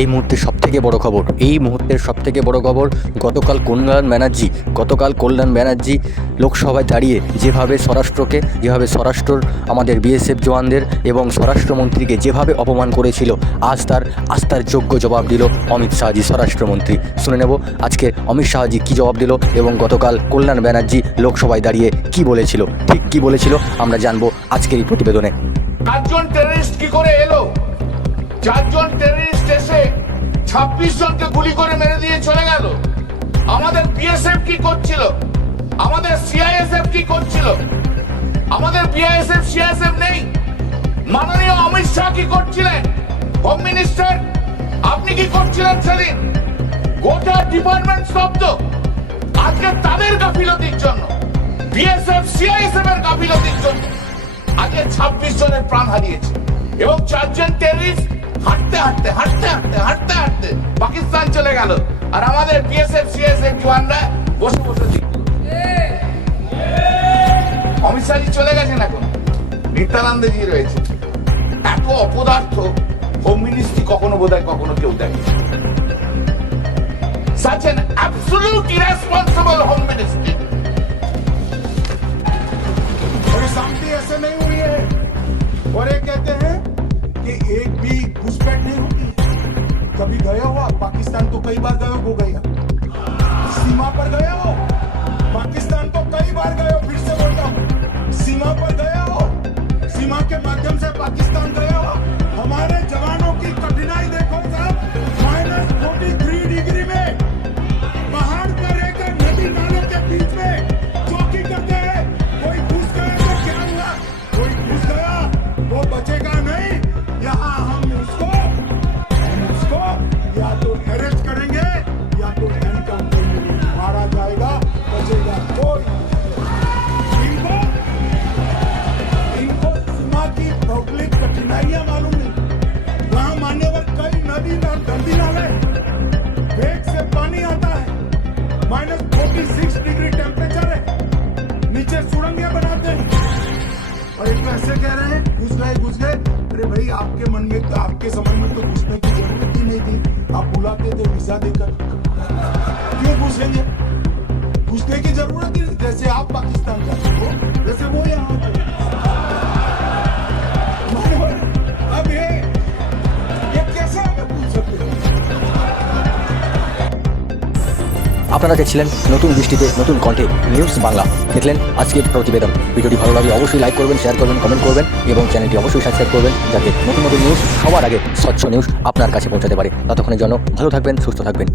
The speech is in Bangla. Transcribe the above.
এই মুহূর্তের সবথেকে বড় খবর, গতকাল কল্যাণ ব্যানার্জি লোকসভায় দাঁড়িয়ে যেভাবে স্বরাষ্ট্র আমাদের বিএসএফ জওয়ানদের এবং স্বরাষ্ট্রমন্ত্রীকে যেভাবে অপমান করেছিল, আজ তার যোগ্য জবাব দিল অমিত শাহজি স্বরাষ্ট্রমন্ত্রী। শুনে নেব আজকে অমিত শাহজি কী জবাব দিল এবং গতকাল কল্যাণ ব্যানার্জি লোকসভায় দাঁড়িয়ে কী বলেছিল আমরা জানবো আজকের এই প্রতিবেদনে। 4 জন টেররিস্ট কি করে এলো? 4 জন টেররিস্ট এসে 26 জনকে গুলি করে মেরে দিয়ে চলে গেল। আমাদের বিএসএফ কি করছিল? আমাদের সিআইএসএফ কি করছিল? আমাদের বিআইএসএফ সিআইএসএফ নেই। মাননীয় অমিত শাহ কি করছিলেন? হোম মিনিস্টার আপনি কি করছিলেন সেদিন? গোটা ডিপার্টমেন্ট স্তব্ধ। আজকে তাদের গাফিলতির জন্য, বিএসএফ সিআইএসএফ এর গাফিলতির জন্য আজকে 26 জনের প্রাণ হারিয়েছে এবং 4 জন টেররিস্ট হাঁটতে পাকিস্তান চলে গেল। আর আমাদের বিএসএফ সিএসএফ জওয়ানরা বসে দেখল। অমিত শাহজি চলে গেছেন, এখন নিত্যানন্দজি রয়েছে। এত অপদার্থ হোম মিনিস্ট্রি কখনো কেউ দেখে। Such an absolute irresponsible home ministry. और शांति ऐसे नहीं हुई है। और ये कहते हैं कि एक भी घुसपैठ नहीं होती। कभी गए हो आप पाकिस्तान? तो कई बार गए हो गया, सीमा पर गए हो पाकिस्तान, तो कई बार गए हो। फिर से बोलता हूँ, सीमा पर गए हो, सीमा के माध्यम से पाकिस्तान गए हो। हमारे जवानों की कठिनाई देखो साहब, -43 डिग्री में पहाड़ पर रहकर नदी नालों के बीच में चौकी करते हैं। कोई घुस गया तो क्या हुआ? कोई घुस गया वो बचेगा नहीं। यहाँ हम उसको या तो अरेस्ट करेंगे या तो एनकाउंटर में मारा जाएगा, बचेगा कोई। इनको सीमा की भौगोलिक कठिनाइयां मालूम नहीं। वहाँ मान्यवर कई नदी गंदी नाले, वेग से पानी आता है, -46 डिग्री टेम्परेचर है, नीचे सुरंगें बनाते हैं और एक ऐसे कह रहे हैं घुस गए। अरे भाई, आपके मन में तो, आपके समय में तो घुसने की जरूरत ही नहीं थी। आप बुलाते थे वीजा देकर, क्यों घुसेंगे? घुसने की जरूरत ही नहीं। जैसे आप पाकिस्तान जाते हो वैसे वो यहाँ अब ये कैसे हमें पूछ सकते हैं? আপনারা দেখছিলেন নতুন দৃষ্টিতে নতুন কণ্ঠে নিউজ বাংলা। দেখলেন আজকের প্রতিবেদন। ভিডিওটি ভালো লাগলে অবশ্যই লাইক করবেন, শেয়ার করবেন, কমেন্ট করবেন এবং চ্যানেলটি অবশ্যই সাবস্ক্রাইব করবেন, যাতে নতুন নিউজ সবার আগে স্বচ্ছ নিউজ আপনার কাছে পৌঁছাতে পারে। ততক্ষণের জন্য ভালো থাকবেন, সুস্থ থাকবেন।